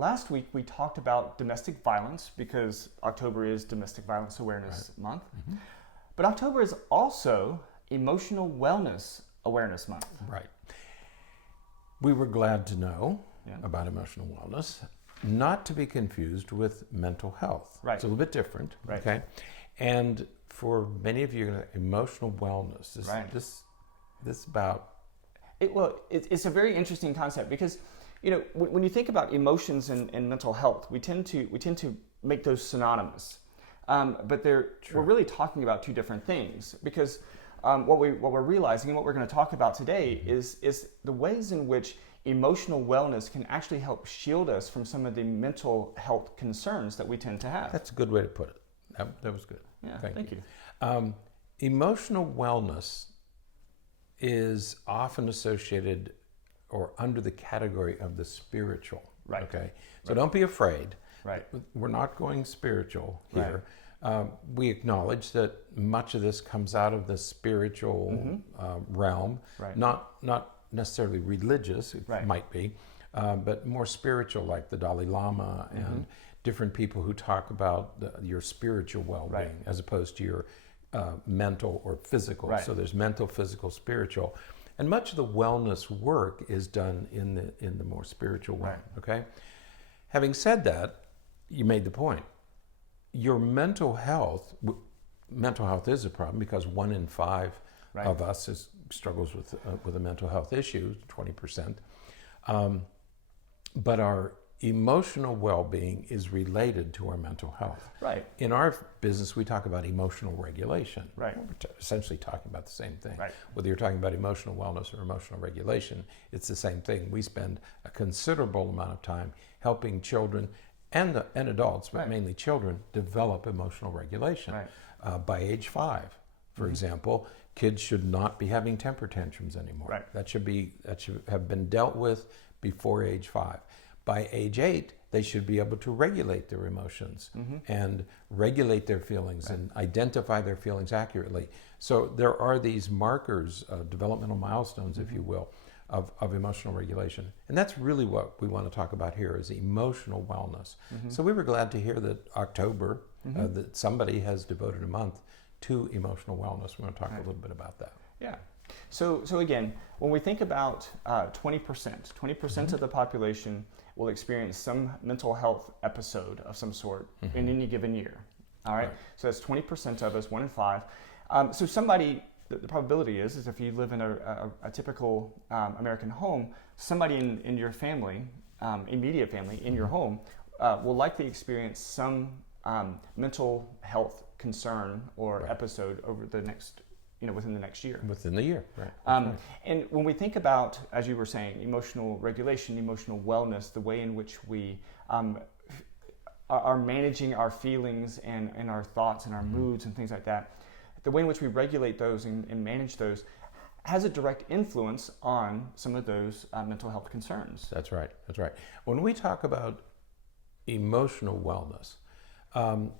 last week we talked about domestic violence because October is Domestic Violence Awareness Month. Mm-hmm. But October is also Emotional Wellness Awareness Month. Right. We were glad to know about emotional wellness, not to be confused with mental health. Right. It's a little bit different. Right. Okay. And for many of you, emotional wellness, this about... It's a very interesting concept because, when you think about emotions and mental health, we tend to make those synonymous. But we're really talking about two different things because what we're realizing and what we're going to talk about today is the ways in which emotional wellness can actually help shield us from some of the mental health concerns that we tend to have. That's a good way to put it. That was good. Yeah, thank you. Emotional wellness is often associated or under the category of the spiritual. Right. Okay. So don't be afraid. Right. We're not going spiritual here. Right. We acknowledge that much of this comes out of the spiritual realm, right. Not necessarily religious. It might be, but more spiritual, like the Dalai Lama and different people who talk about your spiritual well-being as opposed to your mental or physical. Right. So there's mental, physical, spiritual, and much of the wellness work is done in the more spiritual way. Right. Okay. Having said that, you made the point. Your mental health is a problem because 1 in 5 of us struggles with a mental health issue, 20%. But our emotional well-being is related to our mental health. Right. In our business, we talk about emotional regulation. Right. We're essentially talking about the same thing. Right. Whether you're talking about emotional wellness or emotional regulation, it's the same thing. We spend a considerable amount of time helping children and adults, but mainly children, develop emotional regulation. Right. By age 5, for example, kids should not be having temper tantrums anymore. Right. That should have been dealt with before age 5. By age 8, they should be able to regulate their emotions and regulate their feelings and identify their feelings accurately. So there are these markers, developmental milestones, if you will, of emotional regulation. And that's really what we want to talk about here is emotional wellness. So we were glad to hear that October, that somebody has devoted a month to emotional wellness. We want to talk a little bit about that. Yeah. So again, when we think about 20% of the population will experience some mental health episode of some sort in any given year. All right? So that's 20% of us, 1 in 5. So somebody, the probability is if you live in a typical American home, somebody in your family, immediate family, in your home, will likely experience some mental health concern or episode over the next, within the next year. Within the year, right. And when we think about, as you were saying, emotional regulation, emotional wellness, the way in which we are managing our feelings and our thoughts and our moods and things like that, the way in which we regulate those and manage those has a direct influence on some of those mental health concerns. That's right. When we talk about emotional wellness,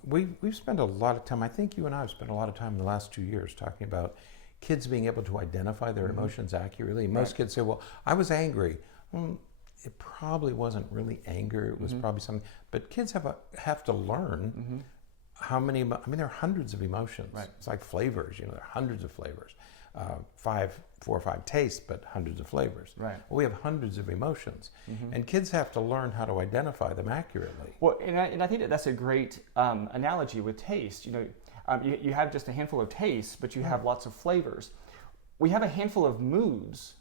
we've spent a lot of time, I think you and I have spent a lot of time in the last 2 years talking about kids being able to identify their emotions accurately. Most kids say, well, I was angry. It probably wasn't really anger, it was probably something, but kids have to learn how many, there are hundreds of emotions. Right. It's like flavors, there are hundreds of flavors. 4 or 5 tastes, but hundreds of flavors. Right. Well, we have hundreds of emotions, and kids have to learn how to identify them accurately. Well, and I think that's a great analogy with taste. You have just a handful of tastes, but you have lots of flavors. We have a handful of moods,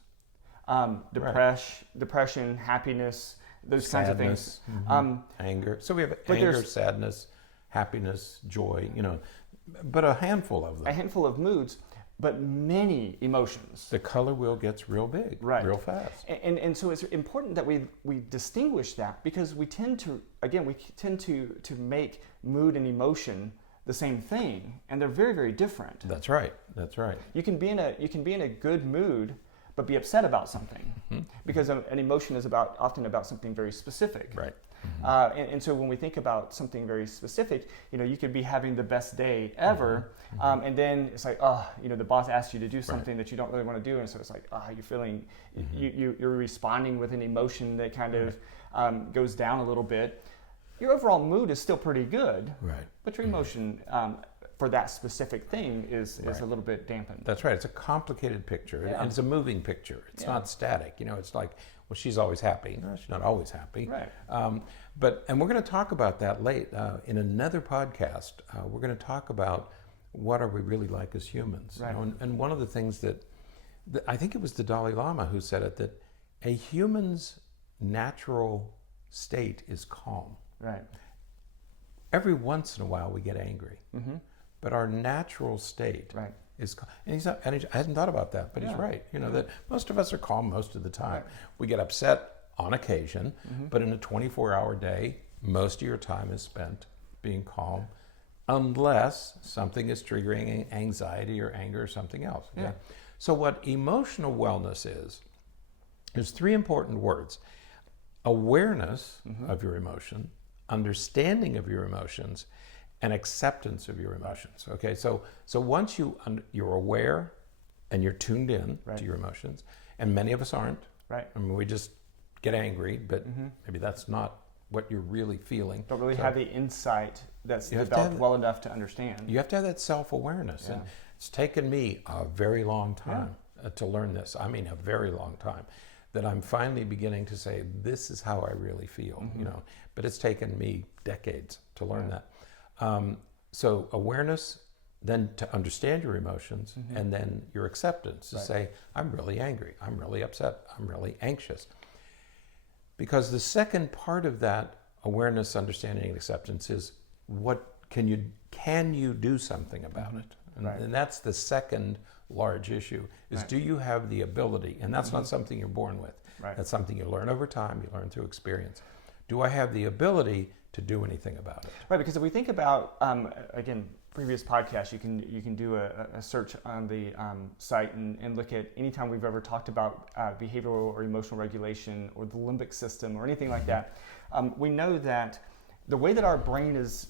depression, happiness, those kinds of things. Anger. So we have anger, sadness, happiness, joy, but a handful of them. A handful of moods, but many emotions. The color wheel gets real big, real fast. And so it's important that we distinguish that because we tend to make mood and emotion the same thing, and they're very, very different. That's right. You can be in a good mood but be upset about something because an emotion is often about something very specific. Right. And so when we think about something very specific, you could be having the best day ever, and then it's like, the boss asked you to do something that you don't really want to do, and so it's like, you're feeling, you're responding with an emotion that kind of goes down a little bit. Your overall mood is still pretty good, but your emotion for that specific thing is a little bit dampened. That's right. It's a complicated picture, and it's a moving picture. It's not static. It's like, well, she's always happy. No, she's not always happy. Right. And we're going to talk about that late in another podcast. We're going to talk about what are we really like as humans. Right. And one of the things that I think it was the Dalai Lama who said it, that a human's natural state is calm. Right. Every once in a while we get angry. But our natural state is calm. And he's not, and I hadn't thought about that, but he's right. That most of us are calm most of the time. Right. We get upset on occasion, but in a 24-hour day, most of your time is spent being calm, unless something is triggering anxiety or anger or something else. Okay? Yeah. So what emotional wellness is, there's three important words: awareness of your emotion, understanding of your emotions, and acceptance of your emotions. Okay, so once you're aware and you're tuned in to your emotions, and many of us aren't. Right. I mean, we just get angry, but maybe that's not what you're really feeling. Don't really have the insight that's developed well enough to understand. You have to have that self-awareness, and it's taken me a very long time to learn this. I mean, a very long time. That I'm finally beginning to say, this is how I really feel. But it's taken me decades to learn that. So awareness, then to understand your emotions, and then your acceptance to say, I'm really angry, I'm really upset, I'm really anxious. Because the second part of that awareness, understanding, and acceptance is, what can you do something about it? And that's the second large issue, is do you have the ability? And that's not something you're born with. That's something you learn over time, you learn through experience. Do I have the ability to do anything about it? Right, because if we think about, again, previous podcasts, you can do a search on the site and look at any time we've ever talked about behavioral or emotional regulation or the limbic system or anything like that. We know that the way that our brain is,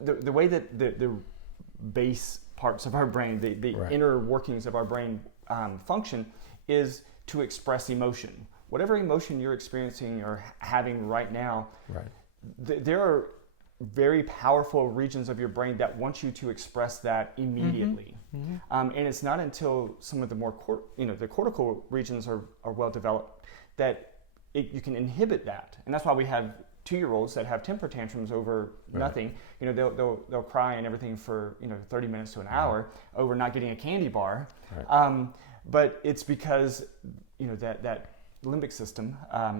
the way that the base parts of our brain, the inner workings of our brain function, is to express emotion. Whatever emotion you're experiencing or having right now, there are very powerful regions of your brain that want you to express that immediately. And it's not until some of the more the cortical regions are well developed that you can inhibit that. And that's why we have 2-year-olds that have temper tantrums over nothing. They'll cry and everything for 30 minutes to an hour over not getting a candy bar. But it's because that limbic system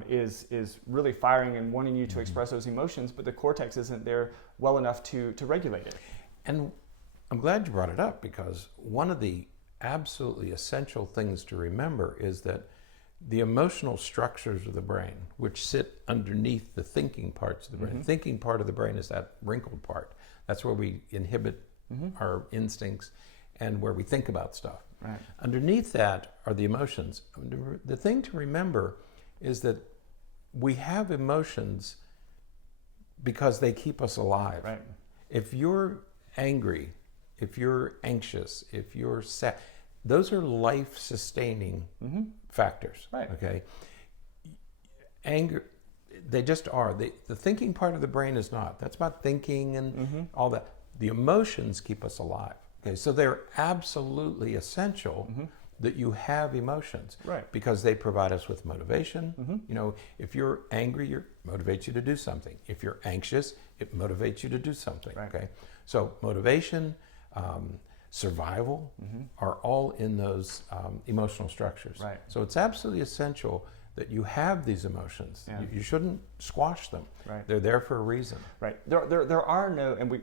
is really firing and wanting you to express those emotions, but the cortex isn't there well enough to regulate it. And I'm glad you brought it up, because one of the absolutely essential things to remember is that the emotional structures of the brain, which sit underneath the thinking parts of the brain, the thinking part of the brain is that wrinkled part. That's where we inhibit our instincts and where we think about stuff. Underneath that are the emotions. The thing to remember is that we have emotions because they keep us alive. If you're angry, if you're anxious, if you're sad, those are life-sustaining factors. Okay. Anger, they just are. The thinking part of the brain is not. That's about thinking and all that. The emotions keep us alive. Okay, so they're absolutely essential that you have emotions, because they provide us with motivation. If you're angry, it motivates you to do something. If you're anxious, it motivates you to do something. Okay, so motivation, survival are all in those emotional structures. So it's absolutely essential that you have these emotions. You shouldn't squash them. They're there for a reason. There are no, and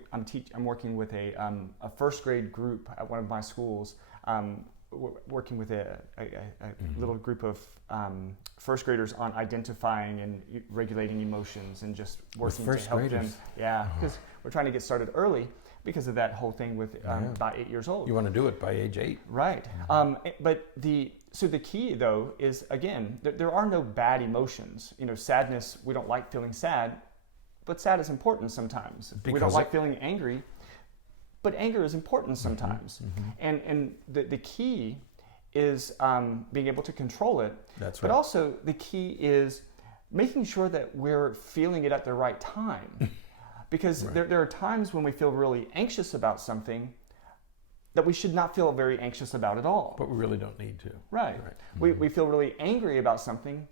I'm working with a first grade group at one of my schools, working with a little group of first graders on identifying and regulating emotions and just working to help them. Because we're trying to get started early. because of that whole thing with by 8 years old. You want to do it by age 8. Right. But the key, though, is, again, there are no bad emotions. Sadness, we don't like feeling sad, but sad is important sometimes. We don't like feeling angry, but anger is important sometimes. And the key is being able to control it. That's right. But right. also the key is making sure that we're feeling it at the right time. Because there are times when we feel really anxious about something that we should not feel very anxious about at all. But we really don't need to. Right. We feel really angry about something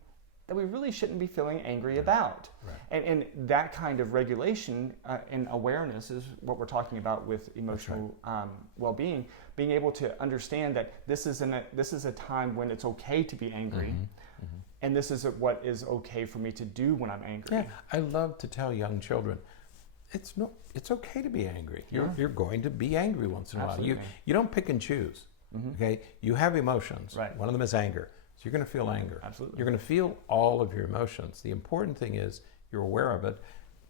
that we really shouldn't be feeling angry about. Right. And that kind of regulation and awareness is what we're talking about with emotional well-being, being able to understand that this is a time when it's okay to be angry, and this is what is okay for me to do when I'm angry. Yeah, I love to tell young children, it's okay to be angry. You're going to be angry once in a while. You don't pick and choose. Okay, you have emotions. Right. One of them is anger. So you're going to feel anger. Absolutely. You're going to feel all of your emotions. The important thing is you're aware of it.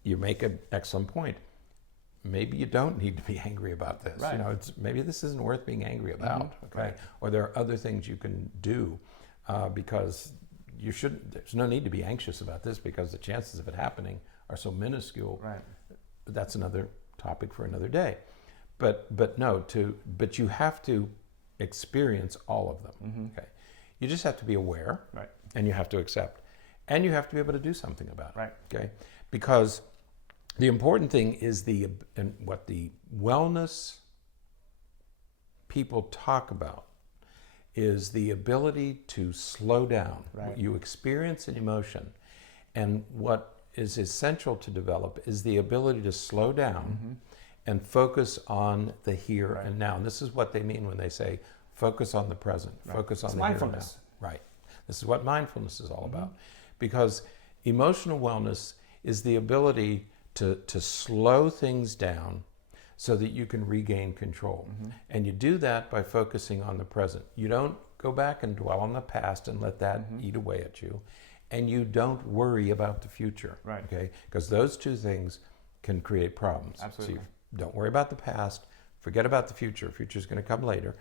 You make an excellent point. Maybe you don't need to be angry about this. Right. Maybe this isn't worth being angry about. Okay, Right. Or there are other things you can do because you shouldn't. There's no need to be anxious about this because the chances of it happening are so minuscule. Right. That's another topic for another day. But you have to experience all of them. Okay. You just have to be aware, Right. and you have to accept, and you have to be able to do something about it. Right. Okay, because the important thing is and what the wellness people talk about is the ability to slow down. Right. You experience an emotion, and what is essential to develop is the ability to slow down and focus on the here and now. And this is what they mean when they say focus on the present, focus on the mindfulness. here and now. Right. This is what mindfulness is all about. Because emotional wellness is the ability to slow things down so that you can regain control. And you do that by focusing on the present. You don't go back and dwell on the past and let that eat away at you. And you don't worry about the future. Right. Okay? Because those two things can create problems. Absolutely. So don't worry about the past. Forget about the future. The future is going to come later.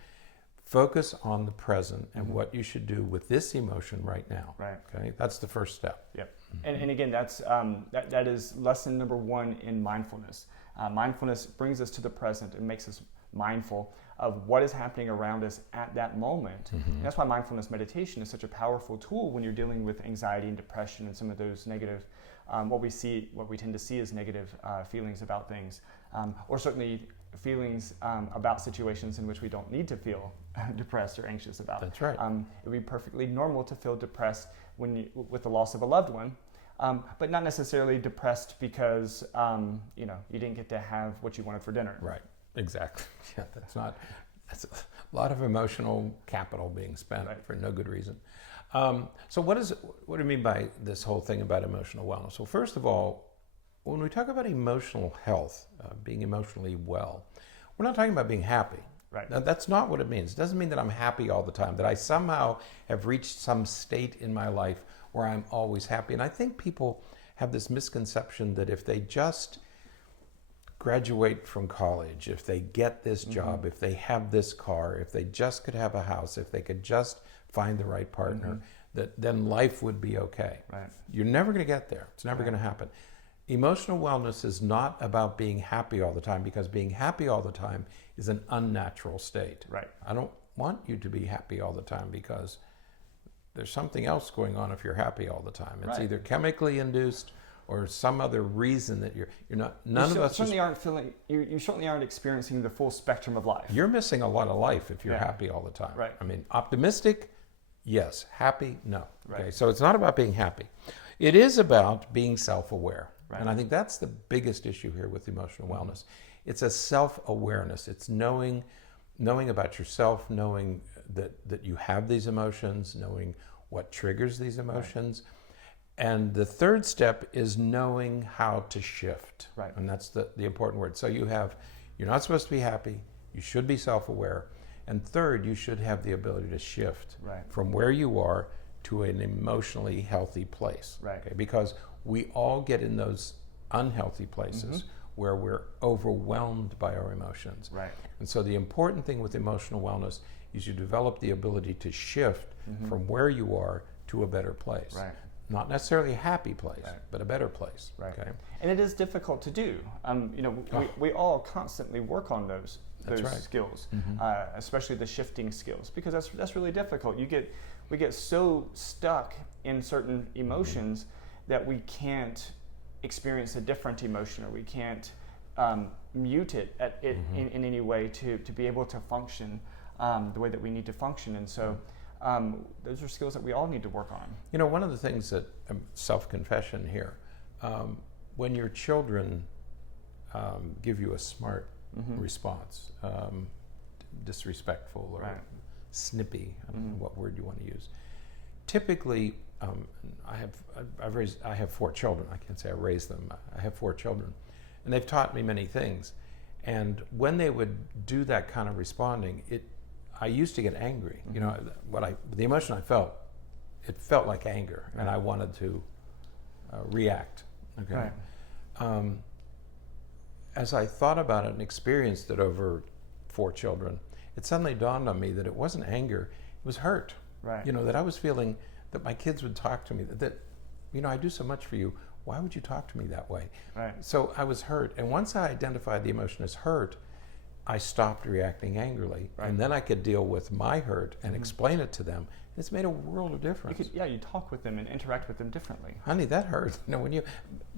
Focus on the present and what you should do with this emotion right now. Right. Okay, that's the first step. Yep. And again, that's that is lesson number 1 in mindfulness. Mindfulness brings us to the present and makes us mindful of what is happening around us at that moment. And that's why mindfulness meditation is such a powerful tool when you're dealing with anxiety and depression and some of those negative, what we tend to see as negative feelings about things, or certainly feelings about situations in which we don't need to feel depressed or anxious about. That's right. It would be perfectly normal to feel depressed with the loss of a loved one, but not necessarily depressed because you didn't get to have what you wanted for dinner. Right. Exactly. Yeah, that's a lot of emotional capital being spent for no good reason. So what do you mean by this whole thing about emotional wellness? Well, first of all, when we talk about emotional health, being emotionally well, we're not talking about being happy. Right. Now, that's not what it means. It doesn't mean that I'm happy all the time, that I somehow have reached some state in my life where I'm always happy. And I think people have this misconception that if they just graduate from college, if they get this job, if they have this car, if they just could have a house, if they could just find the right partner, that then life would be okay. Right. You're never going to get there. It's never going to happen. Emotional wellness is not about being happy all the time, because being happy all the time is an unnatural state. Right. I don't want you to be happy all the time, because there's something else going on if you're happy all the time. It's either chemically induced or some other reason that you're not. None of us certainly aren't feeling. You certainly aren't experiencing the full spectrum of life. You're missing a lot of life if you're happy all the time. Right. I mean, optimistic, yes. Happy, no. Right. Okay. So it's not about being happy. It is about being self-aware. Right. And I think that's the biggest issue here with emotional wellness. It's a self-awareness. It's knowing about yourself, knowing that you have these emotions, knowing what triggers these emotions. Right. And the third step is knowing how to shift. Right. And that's the important word. So you're not supposed to be happy. You should be self-aware. And third, you should have the ability to shift from where you are to an emotionally healthy place. Right. Okay? Because we all get in those unhealthy places where we're overwhelmed by our emotions. Right. And so the important thing with emotional wellness is you develop the ability to shift from where you are to a better place. Right. Not necessarily a happy place, but a better place. Right. Okay? And it is difficult to do. We all constantly work on those skills, especially the shifting skills, because that's really difficult. We get so stuck in certain emotions that we can't experience a different emotion, or we can't mute it in any way to be able to function the way that we need to function. And so those are skills that we all need to work on. One of the things that, self-confession here, when your children give you a smart response, disrespectful or snippy, I don't know what word you want to use. Typically, I have 4 children. I can't say I raised them. I have 4 children, and they've taught me many things. And when they would do that kind of responding, I used to get angry. The emotion I felt, it felt like anger, and I wanted to react. Okay. Right. As I thought about it and experienced it over 4 children, it suddenly dawned on me that it wasn't anger; it was hurt. Right. That I was feeling that my kids would talk to me that I do so much for you. Why would you talk to me that way? Right. So I was hurt, and once I identified the emotion as hurt, I stopped reacting angrily, and then I could deal with my hurt and explain it to them. It's made a world of difference. You talk with them and interact with them differently. Honey, that hurts. When you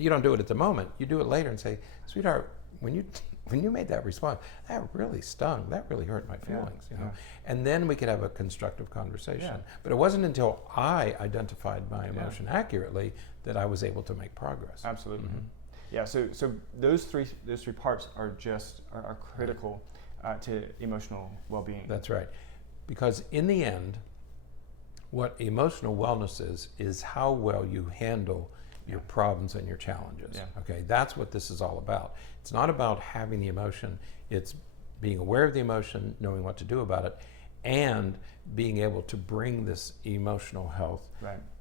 don't do it at the moment, you do it later and say, sweetheart, when you made that response, that really stung. That really hurt my feelings. And then we could have a constructive conversation. Yeah. But it wasn't until I identified my emotion accurately that I was able to make progress. Absolutely. Yeah, so those three parts are critical to emotional well-being. That's right. Because in the end, what emotional wellness is how well you handle your problems and your challenges. Yeah. Okay, that's what this is all about. It's not about having the emotion, it's being aware of the emotion, knowing what to do about it, and being able to bring this emotional health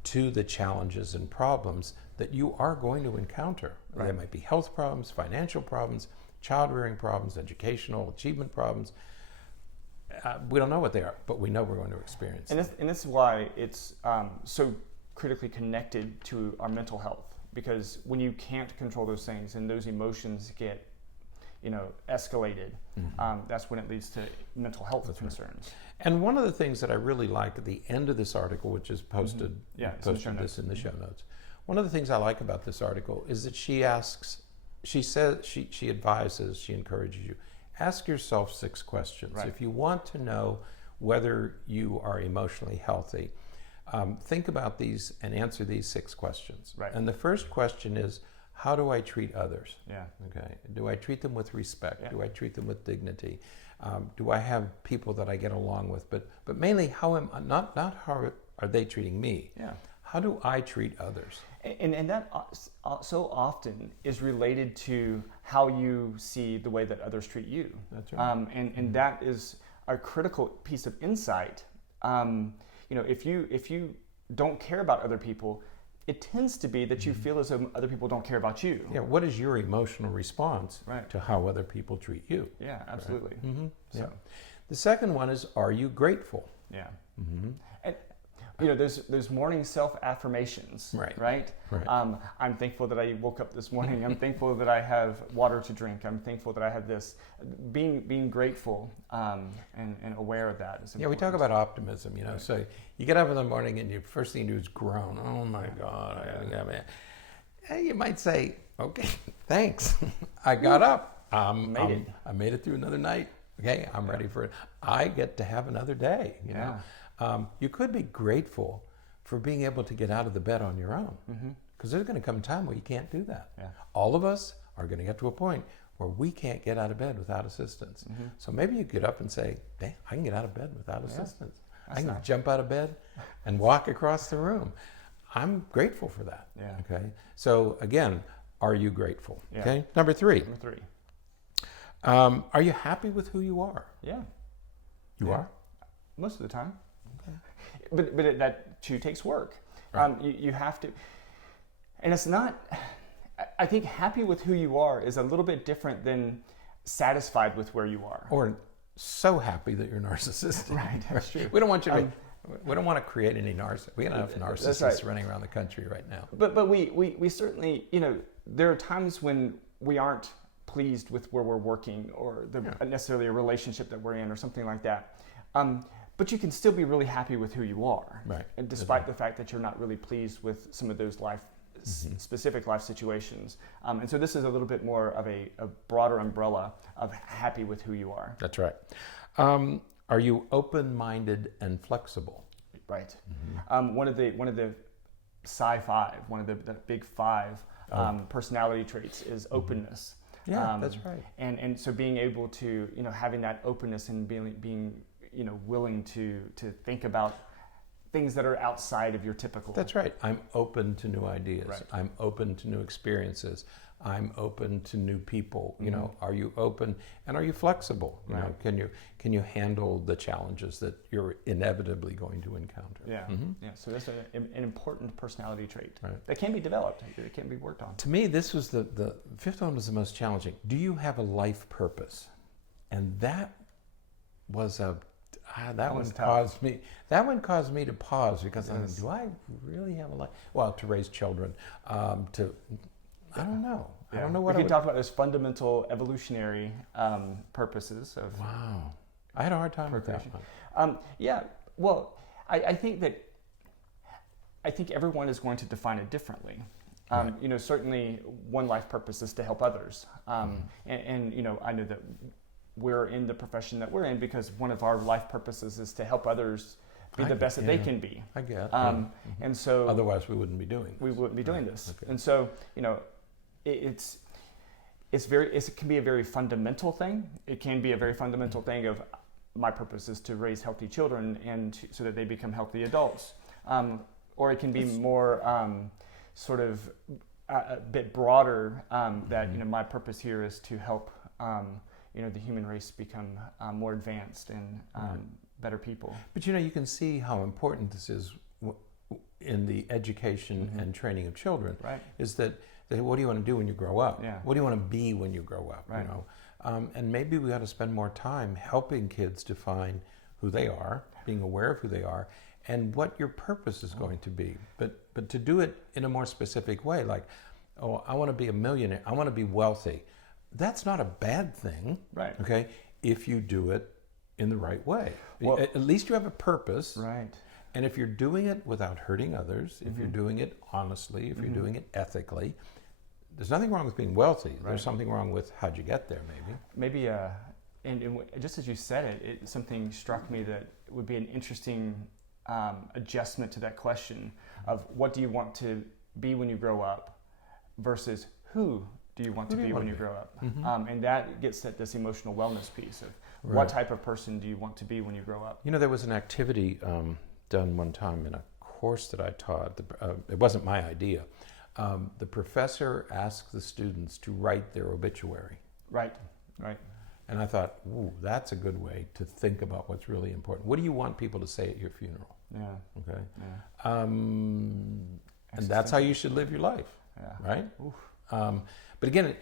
to the challenges and problems that you are going to encounter. Right. There might be health problems, financial problems, child rearing problems, educational achievement problems. We don't know what they are, but we know we're going to experience them. And this is why it's so critically connected to our mental health, because when you can't control those things and those emotions get escalated, that's when it leads to mental health concerns. Right. And one of the things that I really like at the end of this article, which is posted in the show notes, one of the things I like about this article is that she advises, she encourages you, ask yourself 6 questions. Right. If you want to know whether you are emotionally healthy, think about these and answer these 6 questions. Right. And the first question is, how do I treat others? Yeah. Okay. Do I treat them with respect? Yeah. Do I treat them with dignity? Do I have people that I get along with? But mainly, not how are they treating me? Yeah. How do I treat others? And that so often is related to how you see the way that others treat you. That's right. And that is a critical piece of insight. If you don't care about other people, it tends to be that you feel as though other people don't care about you. Yeah. What is your emotional response to how other people treat you? Yeah, absolutely. Right? Mm-hmm. So. Yeah. The second one is, are you grateful? Yeah. Mm-hmm. And there's morning self-affirmations, right? I'm thankful that I woke up this morning. I'm thankful that I have water to drink. I'm thankful that I have this. Being grateful and aware of that is important. Yeah, we talk about optimism, So you get up in the morning and your first thing you do is groan. Oh my God. You might say, okay, thanks. I got up. I made it through another night. Okay, I'm ready for it. I get to have another day, you know. You could be grateful for being able to get out of the bed on your own, because there's going to come a time where you can't do that. Yeah. All of us are going to get to a point where we can't get out of bed without assistance. So maybe you get up and say, "Dang, I can get out of bed without assistance. I can jump out of bed and walk across the room." I'm grateful for that. Yeah. Okay. So again, are you grateful? Yeah. Okay. Number 3. Are you happy with who you are? Yeah. You are? Most of the time. Okay. But that too takes work. Right. You have to, and it's not. I think happy with who you are is a little bit different than satisfied with where you are. Or so happy that you're narcissistic. Right, that's true. We don't want you to. We don't want to create any narcissists. We don't have narcissists right. running around the country right now. But we certainly, there are times when we aren't pleased with where we're working or necessarily a relationship that we're in or something like that. But you can still be really happy with who you are. Right. And despite the fact that you're not really pleased with some of those specific life situations. And so this is a little bit more of a broader umbrella of happy with who you are. That's right. Are you open-minded and flexible? Right. One of the Psy-5, one of the big 5 personality traits is openness. Yeah, that's right. And so being able to, having that openness and being willing to think about things that are outside of your typical. That's right. I'm open to new ideas. Right. I'm open to new experiences. I'm open to new people. Are you open and are you flexible? You know, can you handle the challenges that you're inevitably going to encounter? Yeah. Yeah. So that's an important personality trait Right. that can be developed. It can be worked on. To me, this was the fifth one was the most challenging. Do you have a life purpose? And that was that one caused me to pause because do I really have a life? Well, to raise children, I don't know. Yeah. I don't know we what can talk about those fundamental evolutionary purposes of. Wow, I had a hard time with that one. Well, I think everyone is going to define it differently. Certainly one life purpose is to help others, and I know that we're in the profession that we're in because one of our life purposes is to help others be the best that they can be. I get. And so otherwise we wouldn't be doing this. Okay. And so it can be a very fundamental thing. It can be a very fundamental thing of my purpose is to raise healthy children and so that they become healthy adults. Or it can be more sort of a bit broader that my purpose here is to help the human race become more advanced and better people. But you can see how important this is in the education and training of children. Right. Is that what do you want to do when you grow up? Yeah. What do you want to be when you grow up? Right. And maybe we ought to spend more time helping kids define who they are, being aware of who they are, and what your purpose is going to be. But to do it in a more specific way, like, I want to be a millionaire. I want to be wealthy. That's not a bad thing. Right. Okay. If you do it in the right way. Well, at least you have a purpose. Right. And if you're doing it without hurting others, if you're doing it honestly, if you're doing it ethically, there's nothing wrong with being wealthy. Right. There's something wrong with how'd you get there, maybe. And just as you said it, something struck me that would be an interesting adjustment to that question of what do you want to be when you grow up versus who do you want to be when you grow up? And that gets at this emotional wellness piece of what type of person do you want to be when you grow up? There was an activity done one time in a course that I taught. It wasn't my idea. The professor asked the students to write their obituary. Right. And I thought, ooh, that's a good way to think about what's really important. What do you want people to say at your funeral? Yeah. Okay. Yeah. And that's how you should live your life. Yeah. Right? But again,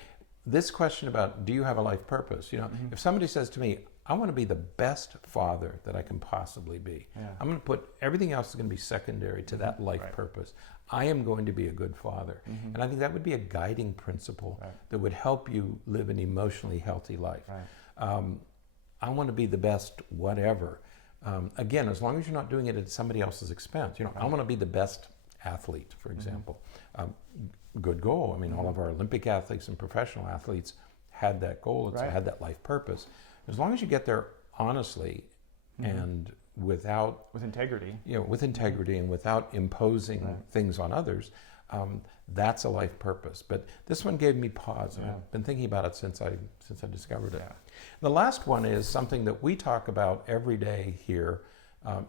this question about do you have a life purpose? If somebody says to me, I want to be the best father that I can possibly be. Yeah. I'm going to put everything else is going to be secondary to that life purpose. I am going to be a good father. And I think that would be a guiding principle that would help you live an emotionally healthy life. Right. I want to be the best whatever. Again, as long as you're not doing it at somebody else's expense. I want to be the best athlete, for example. Good goal. I mean, all of our Olympic athletes and professional athletes had that goal. It's had that life purpose. As long as you get there honestly and with integrity, with integrity and without imposing things on others, that's a life purpose. But this one gave me pause, and I've been thinking about it since I discovered it. Yeah. The last one is something that we talk about every day here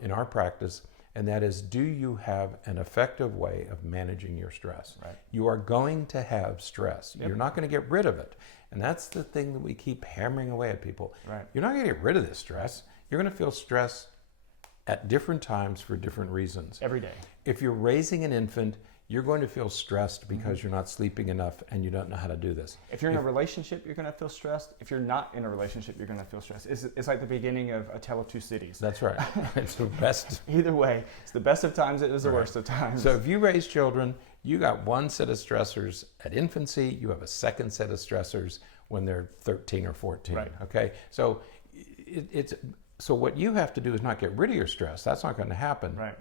in our practice, and that is, do you have an effective way of managing your stress? Right. You are going to have stress. You're not going to get rid of it. And that's the thing that we keep hammering away at people. Right. You're not going to get rid of this stress. You're going to feel stress at different times for different reasons. Every day. If you're raising an infant, you're going to feel stressed because you're not sleeping enough and you don't know how to do this. If you're in a relationship, you're going to feel stressed. If you're not in a relationship, you're going to feel stressed. It's like the beginning of A Tale of Two Cities. That's right. It's the best. Either way, it's the best of times, it is the worst of times. So if you raise children, you got one set of stressors at infancy, you have a second set of stressors when they're 13 or 14. Right. Okay? So so what you have to do is not get rid of your stress. That's not going to happen. Right.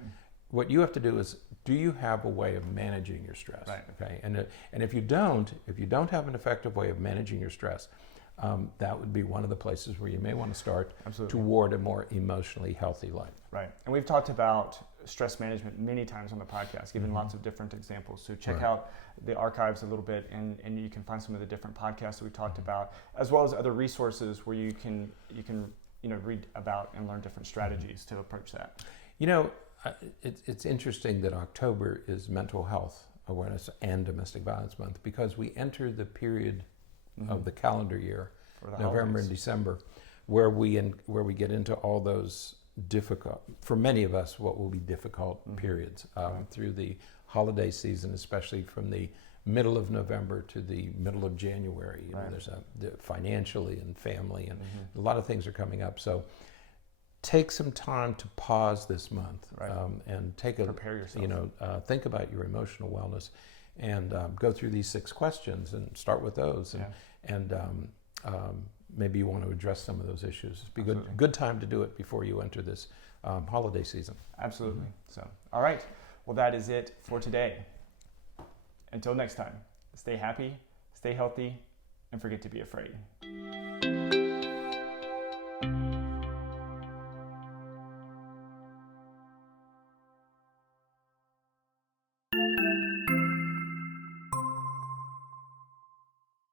What you have to do is, do you have a way of managing your stress? Right. Okay. And if you don't have an effective way of managing your stress, that would be one of the places where you may want to start toward a more emotionally healthy life. Right. And we've talked about stress management many times on the podcast, given lots of different examples. So check out the archives a little bit, and you can find some of the different podcasts that we talked about, as well as other resources where you can read about and learn different strategies to approach that. It's interesting that October is Mental Health Awareness and Domestic Violence Month, because we enter the period of the calendar year, November and December, where we get into all those difficult, for many of us, what will be difficult periods through the holiday season, especially from the middle of November to the middle of January. There's financially and family, and a lot of things are coming up. So take some time to pause this month, and prepare yourself. Think about your emotional wellness, and go through these 6 questions and start with those, and maybe you want to address some of those issues. It'd be good time to do it before you enter this holiday season. Absolutely. So, all right. Well, that is it for today. Until next time, stay happy, stay healthy, and forget to be afraid.